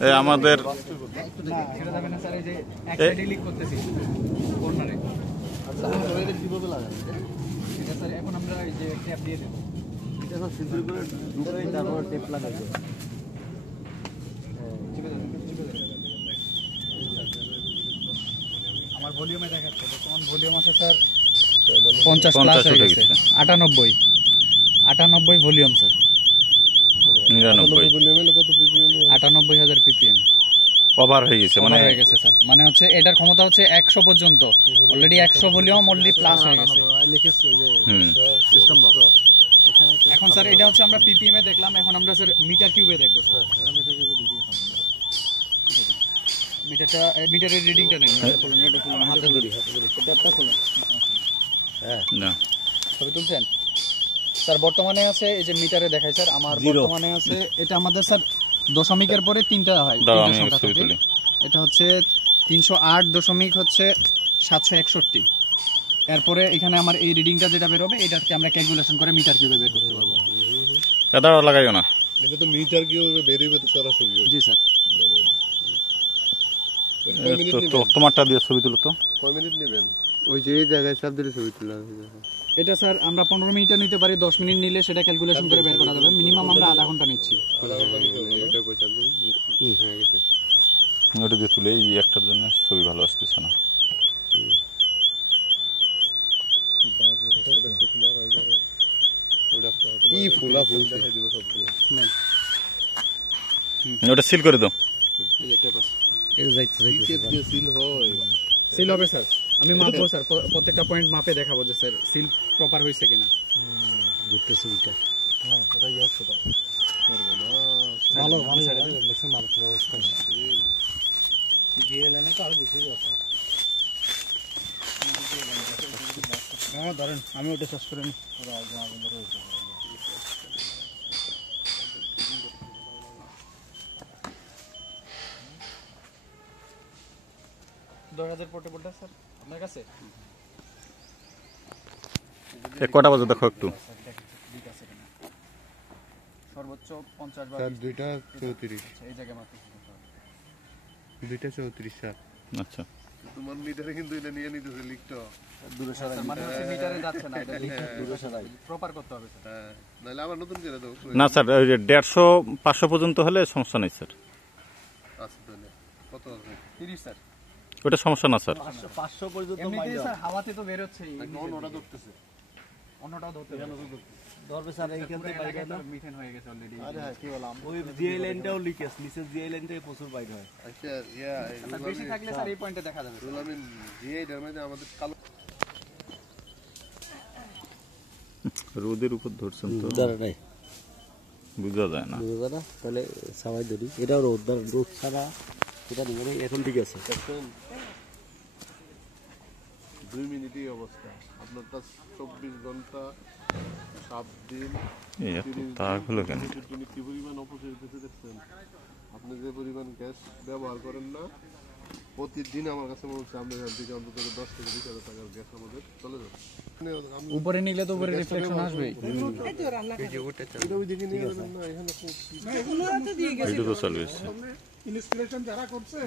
আমাদের এখন আমরা এই যে ট্যাপ দিয়ে দেবো, আমার ভলিউমে দেখাচ্ছে বর্তমান ভলিউম আছে স্যার 50 প্লাস হয়ে গেছে, 98 ভলিউম স্যার, 98,000 ppm ওভার হয়ে গেছে, মানে হয়ে গেছে স্যার। মানে হচ্ছে এটার ক্ষমতা হচ্ছে 100 পর্যন্ত, অলরেডি 100 ভলিউম অলরেডি প্লাস হয়ে গেছে। এখন স্যার এটা হচ্ছে আমরা ppm এ দেখলাম, এখন আমরা স্যার মিটার কিউবে দেখবো স্যার। মিটারের রিডিংটা নেন, না ছবি তুলছেন স্যার। বর্তমানে আছে এই যে মিটারে দেখায় স্যার, আমার বর্তমানে আছে এটা আমাদের স্যার দশমিকের পরে তিনটা হয়, এটা হচ্ছে 308 দশমিক হচ্ছে 761। এরপরে এখানে আমার এই রিডিংটা যেটা বেরোবে এটাকে আমরা ক্যালকুলেশন করে মিটার কিউবে বের করতে পারবো। এটা লাগাইও না, এটা তো মিটার কিউবে বেরিয়ে তো সরাসরি। জি স্যার। তো তোমারটা দিয়ে ছবি তুলো তো। কয় মিনিট নেবেন? ওই যে এই জায়গায় চাপ দিলে ছবি তোলা হবে। এটা স্যার আমরা 15 মিনিট নিতে পারি, 10 মিনিট নিলে সেটা ক্যালকুলেশন করে বের করা যাবে। মিনিমাম আমরা আধা ঘন্টা নিচ্ছি। ওটা দিয়ে তুলে এই একটার জন্য ছবি ভালো আসতেছে না। ওটা সিল করে দাও। সিল হবে স্যার, আমি মাপবো স্যার, প্রত্যেকটা পয়েন্ট মাপে দেখাবো যে স্যার সিল প্রপার হয়েছে কিনা। ধরেন আমি ওটা চাষ করে নি। 10,000 পোর্টেবলটা স্যার আপনার কাছে কটা বাজে দেখো একটু। সর্বোচ্চ 50 স্যার 2টা 34, এই জায়গায় মাত্র 2টা 34 স্যার। আচ্ছা, তোমার মিটারে কিন্তু এটা নিয়ে নিতেছে লিখটা দূরে সরাই, মানে হচ্ছে মিটারে যাচ্ছে না, এটা লিখটা দূরে সরাই প্রপার করতে হবে স্যার। হ্যাঁ, নাহলে আবার নতুন করে দাও। না স্যার, ওই যে 150-500 পর্যন্ত হলে সমস্যা নেই স্যার। আচ্ছা তাহলে কত আছে? 30 স্যার। ওটা সমস্যা না স্যার। 500 পর্যন্ত এমনিতেই স্যার হাওয়াতে তো বের হচ্ছে, ওটা ধরতেছে, অন্যটাও ধরতে ধরবে স্যার। এইখান থেকে বাইরে না, মিথেন হয়ে গেছে অলরেডি। আরে হ্যাঁ কি বললাম, ওই জিআই লাইনটাও লিকেজ, নিচে জিআই লাইন থেকে প্রচুর বাইরে হয়। আচ্ছা ইয়া বেশি থাকলে স্যার এই পয়েন্টে দেখা যাবে। আমি জিআই এর মধ্যে আমাদের কালো রোদের উপর ধরছেন তো ধরে নাই, বুঝা যায় না। বুঝা যায় না, তাহলে সবাই ধরি। এটাও রোদ রোদ ছাড়া এটা নিয়ে এখন ঠিক আছে। 2 মিনিটই অবস্থা। আপনার তো 24 ঘন্টা 7 দিন এই এত তার হলো কেন? তুমি কি পরিমাণ অপচয় করতে দেখছেন? আপনি যে পরিমাণ গ্যাস ব্যবহার করেন না প্রতিদিন, আমার কাছে মনে হচ্ছে আমরা এখান থেকে অন্তত 10 থেকে 20,000 টাকার গ্যাস আমাদের চলে যাবে। উপরে নিলে তো উপরে রিফ্লেকশন আসবে। এটা তো চলবে। ইনস্টলেশন যারা করছে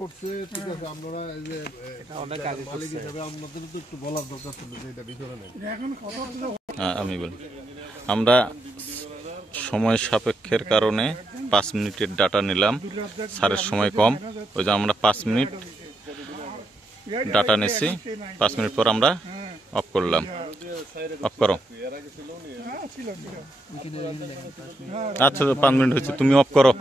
করছে ঠিক আছে, আপনারা এই যে মালিক হিসাবে আপনাদের তো একটু বলার দরকার ছিল যে এটা ভিতরে নেই। হ্যাঁ আমি বলি, আমরা সময় সাপেক্ষের কারণে 5 মিনিটের ডাটা নিলাম, স্যারের সময় কম, ওই যে আমরা 5 মিনিট ডাটা নিচ্ছি, 5 মিনিট পর আমরা অফ করলাম। অফ করো। আচ্ছা 5 মিনিট হচ্ছে, তুমি অফ করো।